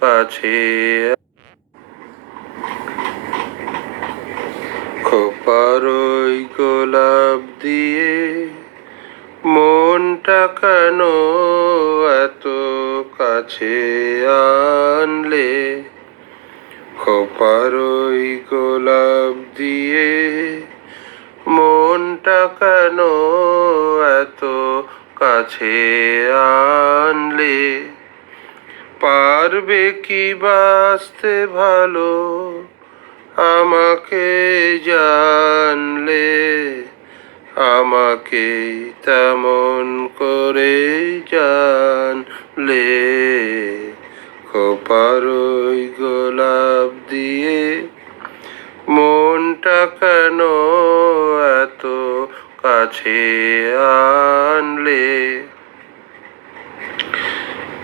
কাছে। খোপারই গোলাপ দিয়ে মনটা কেন এত কাছে আনলে? খোপারই গোলাপ দিয়ে মনটা কেন এত কাছে আনলে? পারবে কি বাঁচতে ভালো? আমাকে জানলে, আমাকে তেমন করে জানলে। খোপারই গোলাপ দিয়ে মনটা কেন এত কাছে আনলে?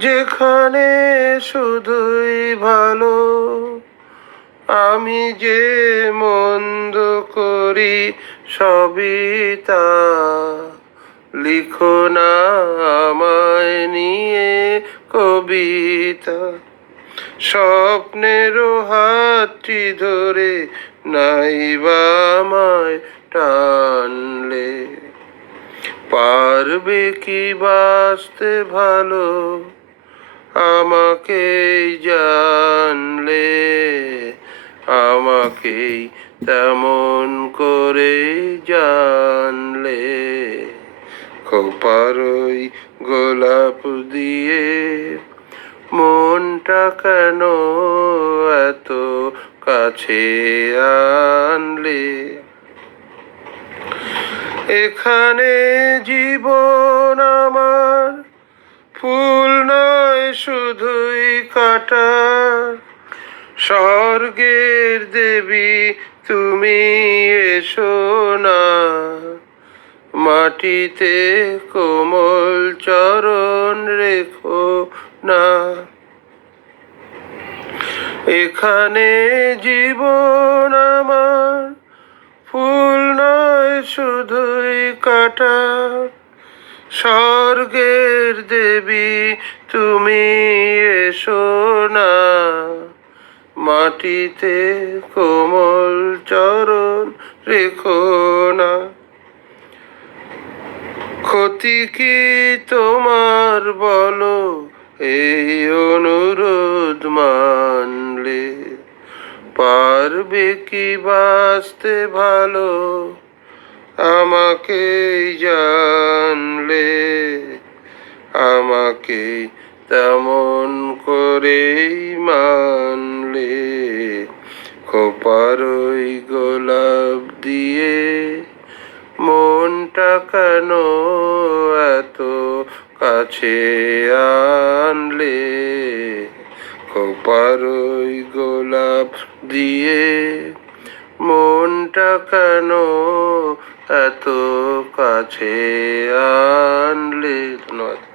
যেখানে শুধুই ভালো, আমি যে মন্দ করি সবিতা লিখো না আমায় নিয়ে কবিতা। স্বপ্নের হাতটি ধরে নাইবা আমায় টানলে। পারবে কি বাঁচতে ভালো? আমাকে জানলে, আমাকেই তেমন করে জানলে। খোপারই গোলাপ দিয়ে মনটা কেন এত কাছে আনলে? এখানে জীবন আমার ফুল নয় শুধুই কাটার স্বর্গের দেবী, তুমি এসো না। মাটিতে কোমল চরণ রেখো না। এখানে জীবন আমার, ফুল নয় শুধুই কাটা। স্বর্গের দেবী তুমি এসো না। মাটিতে কোমল চরণ রেখো না। ক্ষতি কি তোমার বলো? এই অনুরোধ মানলে পারবে কি বাঁচতে ভালো? আমাকে মানলে খোপারই গোলাপ দিয়ে মনটা কেন এত কাছে আনলে? খোপারই গোলাপ দিয়ে মনটা কেন এত কাছে আনলে? ধন্যবাদ।